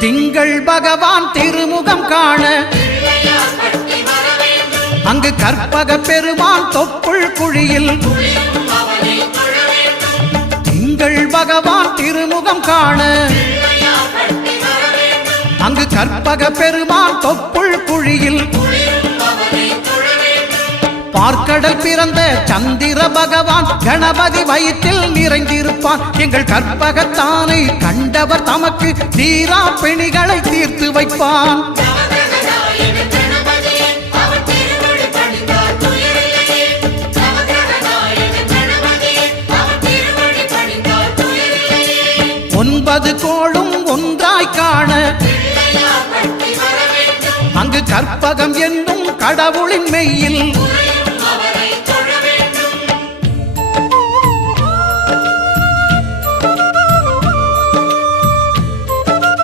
திங்கள் பகவான் திருமுகம் காண அங்கு கற்பக பெருமான் தொப்புள் குழியில் திங்கள் பகவான் திருமுகம் காண அங்கு கற்பக பெருமான் தொப்புள் குழியில் பார்க்கடல் பிறந்த சந்திர பகவான் கணபதி வயிற்றில் நிறைந்திருப்பான். எங்கள் கற்பகத்தானை கண்டவர் தமக்கு தீரா பிணிகளை தீர்த்து வைப்பான். ஒன்பது கோளும் ஒன்றாய் காண அங்கு கற்பகம் என்னும் கடவுளின் மெய்யில்